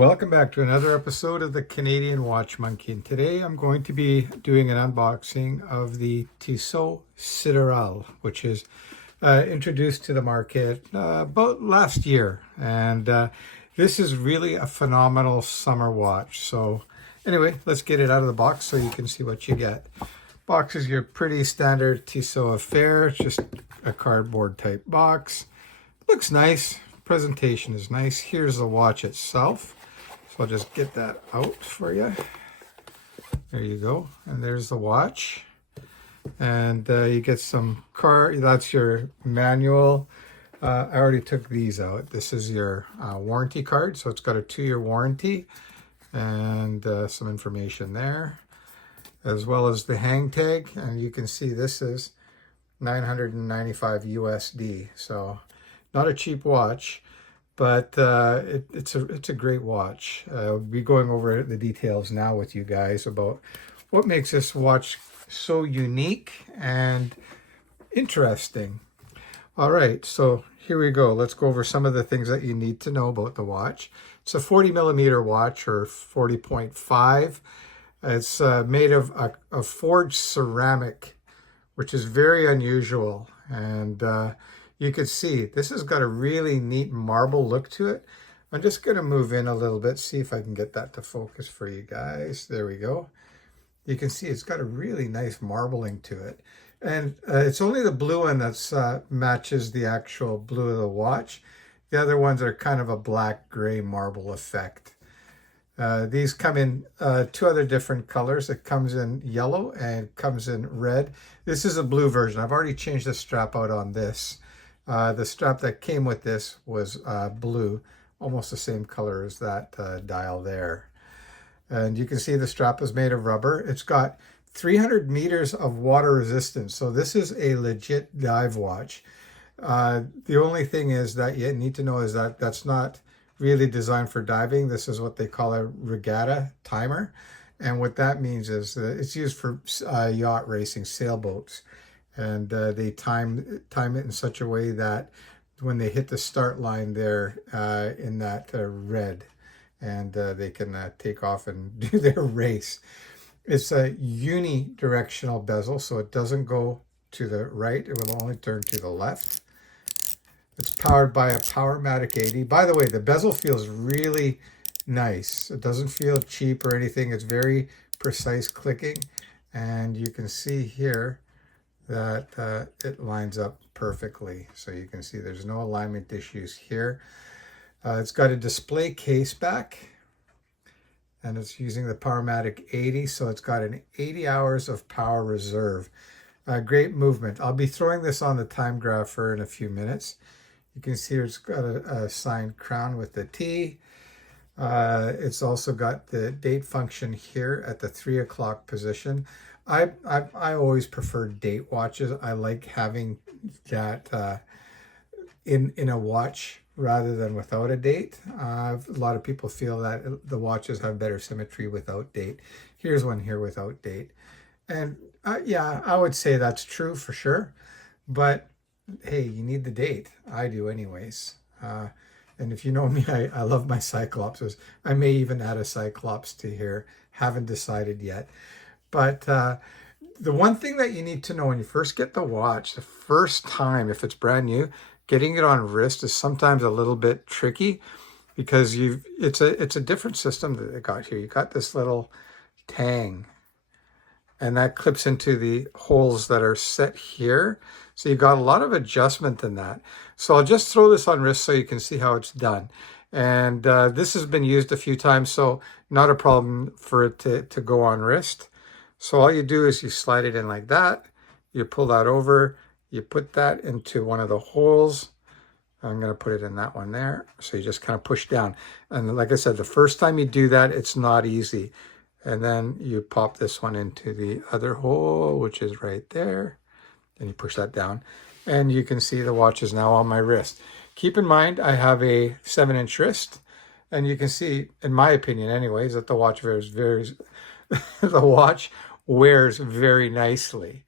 Welcome back to another episode of the Canadian Watch Monkey. And today I'm going to be doing an unboxing of the Tissot Sideral, which is introduced to the market about last year. And this is really a phenomenal summer watch. So anyway, let's get it out of the box so you can see what you get. Box is your pretty standard Tissot affair. It's just a cardboard type box. Looks nice. Presentation is nice. Here's the watch itself. So I'll just get that out for you. There you go. And there's the watch. And you get some that's your manual. I already took these out. This is your warranty card. So it's got a 2-year warranty and some information there, as well as the hang tag. And you can see this is 995 USD. So not a cheap watch, but it's a great watch. I'll be going over the details now with you guys about what makes this watch so unique and interesting. All right, so here we go. Let's go over some of the things that you need to know about the watch. It's a 40mm watch, or 40.5. It's made of a forged ceramic, which is very unusual. And you can see this has got a really neat marble look to it. I'm just going to move in a little bit, see if I can get that to focus for you guys. There we go. You can see it's got a really nice marbling to it. And it's only the blue one that matches the actual blue of the watch. The other ones are kind of a black-gray marble effect. These come in 2 other different colors. It comes in yellow and comes in red. This is a blue version. I've already changed the strap out on this. The strap that came with this was blue, almost the same color as that dial there. And you can see the strap is made of rubber. It's got 300 meters of water resistance. So this is a legit dive watch. The only thing is that you need to know is that that's not really designed for diving. This is what they call a regatta timer. And what that means is that it's used for yacht racing, sailboats. And they time it in such a way that when they hit the start line, they're in that red, and they can take off and do their race. It's a unidirectional bezel, so it doesn't go to the right. It will only turn to the left. It's powered by a Powermatic 80. By the way, the bezel feels really nice. It doesn't feel cheap or anything. It's very precise clicking, and you can see here that it lines up perfectly. So you can see there's no alignment issues here. It's got a display case back, and it's using the Powermatic 80, so it's got an 80 hours of power reserve. Great movement. I'll be throwing this on the time grapher in a few minutes. You can see it's got a signed crown with the T. It's also got the date function here at the 3 o'clock position. I always prefer date watches. I like having that in a watch rather than without a date. A lot of people feel that the watches have better symmetry without date. Here's one here without date. And yeah, I would say that's true for sure. But hey, you need the date. I do anyways. And if you know me, I love my Cyclopses. I may even add a Cyclops to here. Haven't decided yet. But the one thing that you need to know when you first get the watch, the first time, if it's brand new, getting it on wrist is sometimes a little bit tricky, because it's a different system that they got here. You got this little tang, and that clips into the holes that are set here. So you got a lot of adjustment in that. So I'll just throw this on wrist so you can see how it's done. And this has been used a few times, so not a problem for it to go on wrist. So all you do is you slide it in like that, you pull that over, you put that into one of the holes. I'm going to put it in that one there. So you just kind of push down. And like I said, the first time you do that, it's not easy. And then you pop this one into the other hole, which is right there. And you push that down. And you can see the watch is now on my wrist. Keep in mind, I have a 7-inch wrist. And you can see, in my opinion anyways, that the watch wears very nicely.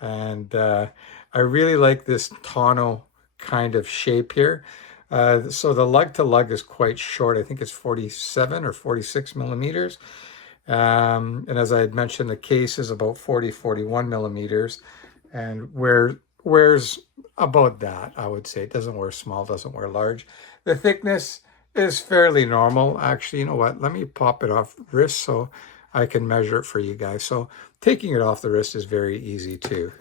And I really like this tonneau kind of shape here. So the lug to lug is quite short. I think it's 47 or 46 millimeters. And as I had mentioned, the case is about 41 millimeters, and wears about that, I would say. It doesn't wear small, doesn't wear large. The thickness is fairly normal. Actually, you know what? Let me pop it off wrist so I can measure it for you guys. So taking it off the wrist is very easy too.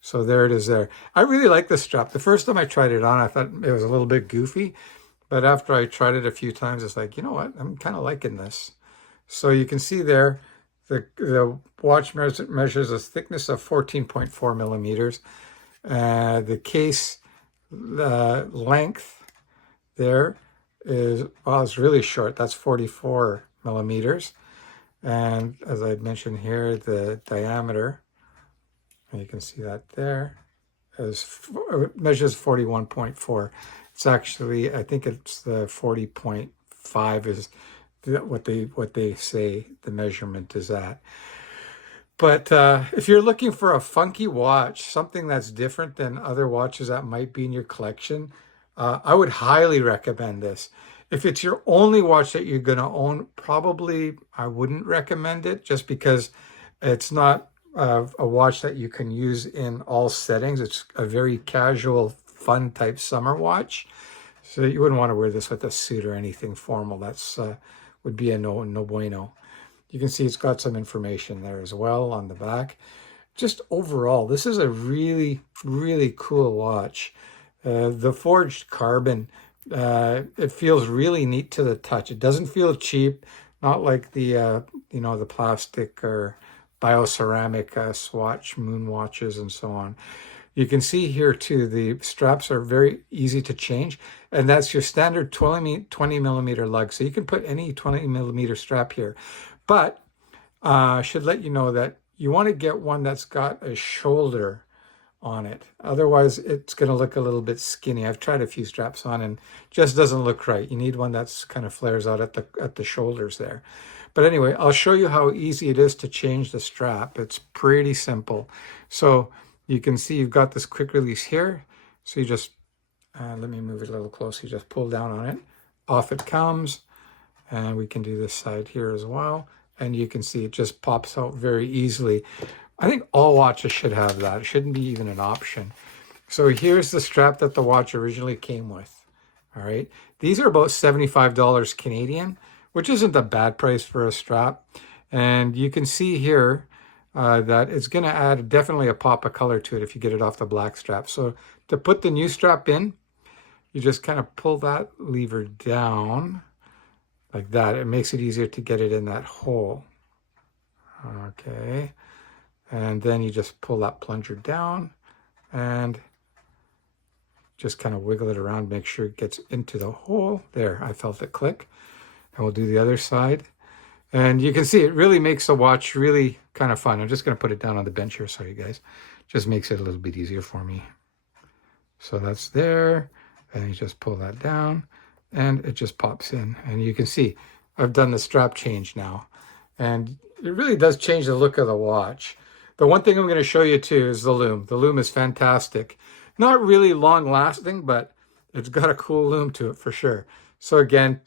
So there it is there. I really like this strap. The first time I tried it on, I thought it was a little bit goofy. But after I tried it a few times, it's like, you know what? I'm kind of liking this. So you can see there, the watch measures a thickness of 14.4 millimeters. The case length there is, well, it's really short. That's 44 millimeters. And as I mentioned here, the diameter, and you can see that there, measures 41.4. It's actually, I think it's the 40.5 is what they say the measurement is at. But if you're looking for a funky watch, something that's different than other watches that might be in your collection, I would highly recommend this. If it's your only watch that you're going to own, probably I wouldn't recommend it, just because it's not a watch that you can use in all settings. It's a very casual, fun type summer watch. So you wouldn't want to wear this with a suit or anything formal. That's would be a no bueno. You can see it's got some information there as well on the back. Just overall, this is a really, really cool watch. The forged carbon, it feels really neat to the touch. It doesn't feel cheap, not like the the plastic or bioceramic Swatch moon watches and so on. You can see here too, the straps are very easy to change, and that's your standard 20 millimeter lug. So you can put any 20 millimeter strap here. But I should let you know that you want to get one that's got a shoulder on it. Otherwise, it's going to look a little bit skinny. I've tried a few straps on and just doesn't look right. You need one that's kind of flares out at the shoulders there. But anyway, I'll show you how easy it is to change the strap. It's pretty simple. So you can see you've got this quick release here. So you just, let me move it a little closer. You just pull down on it. Off it comes. And we can do this side here as well. And you can see it just pops out very easily. I think all watches should have that. It shouldn't be even an option. So here's the strap that the watch originally came with. All right. These are about $75 Canadian, which isn't a bad price for a strap. And you can see here that it's going to add definitely a pop of color to it if you get it off the black strap. So to put the new strap in, you just kind of pull that lever down like that. It makes it easier to get it in that hole. Okay. And then you just pull that plunger down and just kind of wiggle it around, make sure it gets into the hole. There, I felt it click. And we'll do the other side. And you can see it really makes the watch really kind of fun. I'm just going to put it down on the bench here, sorry guys. Just makes it a little bit easier for me. So that's there. And you just pull that down and it just pops in. And you can see I've done the strap change now. And it really does change the look of the watch. The one thing I'm going to show you too is the loom. The loom is fantastic. Not really long lasting, but it's got a cool loom to it for sure. So again,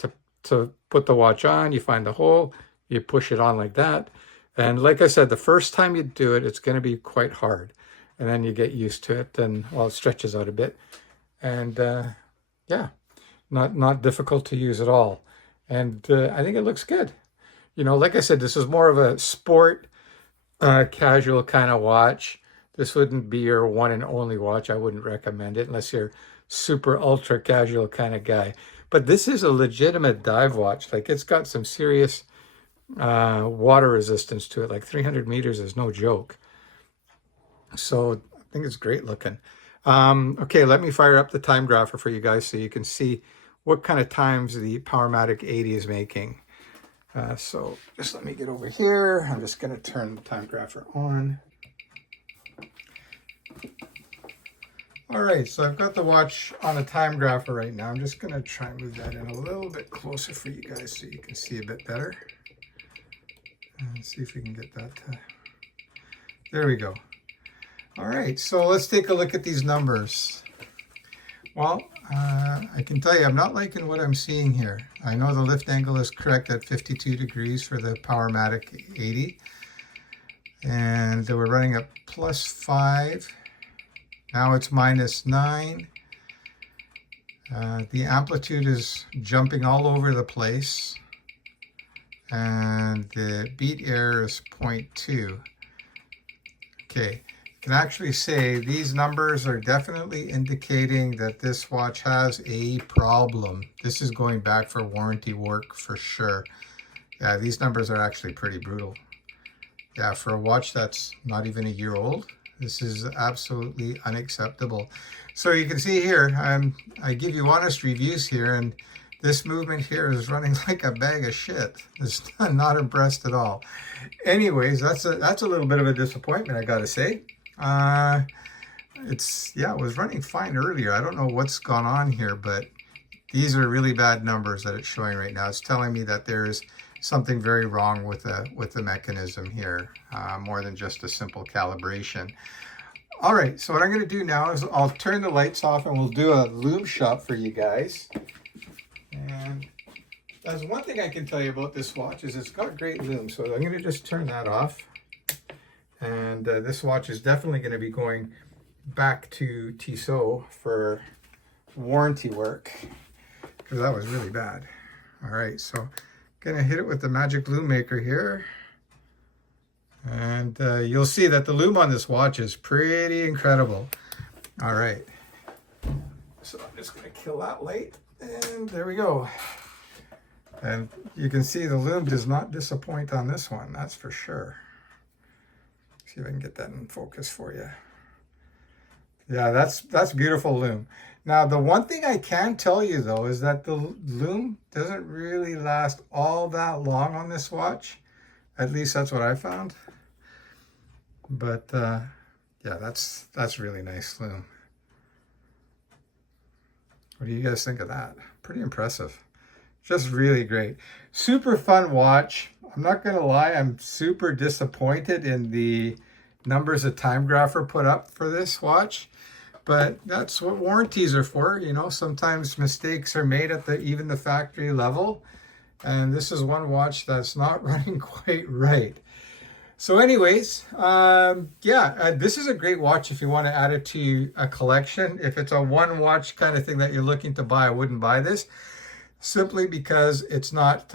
to put the watch on, you find the hole, you push it on like that. And like I said, the first time you do it, it's going to be quite hard. And then you get used to it, and well, it stretches out a bit. And yeah, not difficult to use at all. And I think it looks good. You know, like I said, this is more of a sport, casual kind of watch. This wouldn't be your one and only watch. I wouldn't recommend it unless you're super ultra casual kind of guy. But this is a legitimate dive watch. Like, it's got some serious water resistance to it. Like 300 meters is no joke. So I think it's great looking. Okay, let me fire up the time grapher for you guys so you can see what kind of times the Powermatic 80 is making. So just let me get over here. I'm just going to turn the time grapher on. All right, so I've got the watch on a time grapher right now. I'm just going to try and move that in a little bit closer for you guys so you can see a bit better. And see if we can get that. There we go. All right, so let's take a look at these numbers. Well, I can tell you I'm not liking what I'm seeing here. I know the lift angle is correct at 52 degrees for the Powermatic 80. And we're running at +5. Now it's -9. The amplitude is jumping all over the place. And the beat error is 0.2. Okay, you can actually say these numbers are definitely indicating that this watch has a problem. This is going back for warranty work for sure. Yeah, these numbers are actually pretty brutal. Yeah, for a watch that's not even a year old, this is absolutely unacceptable. So you can see here, I give you honest reviews here, and this movement here is running like a bag of shit. I'm not impressed at all. Anyways, that's a little bit of a disappointment, I gotta say. It was running fine earlier. I don't know what's gone on here, but these are really bad numbers that it's showing right now. It's telling me that there's something very wrong with the mechanism here, more than just a simple calibration. All right, so what I'm going to do now is I'll turn the lights off and we'll do a lume shot for you guys. And that's one thing I can tell you about this watch is it's got great lume. So I'm going to just turn that off. And this watch is definitely going to be going back to Tissot for warranty work because that was really bad. All right, so gonna hit it with the magic lume maker here, and you'll see that the lume on this watch is pretty incredible. All right, so I'm just gonna kill that light, and there we go. And you can see the lume does not disappoint on this one, that's for sure. See if I can get that in focus for you. Yeah, that's beautiful lume. Now, the one thing I can tell you, though, is that the lume doesn't really last all that long on this watch. At least that's what I found. But, yeah, that's really nice lume. What do you guys think of that? Pretty impressive. Just really great. Super fun watch. I'm not going to lie, I'm super disappointed in the numbers a time grapher put up for this watch. But that's what warranties are for, you know. Sometimes mistakes are made at even the factory level. And this is one watch that's not running quite right. So anyways, this is a great watch if you want to add it to a collection. If it's a one watch kind of thing that you're looking to buy, I wouldn't buy this. Simply because it's not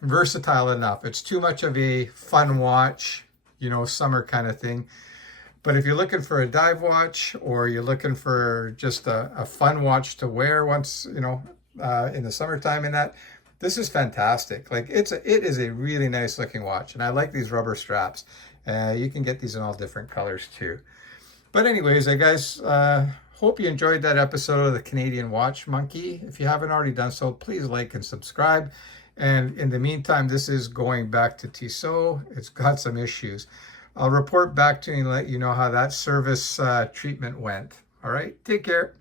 versatile enough. It's too much of a fun watch, you know, summer kind of thing. But if you're looking for a dive watch, or you're looking for just a fun watch to wear once, you know, in the summertime and that, this is fantastic. Like it is a really nice looking watch, and I like these rubber straps. You can get these in all different colors too. But anyways, guys, hope you enjoyed that episode of the Canadian Watch Monkey. If you haven't already done so, please like and subscribe. And in the meantime, this is going back to Tissot. It's got some issues. I'll report back to you and let you know how that service treatment went. All right, take care.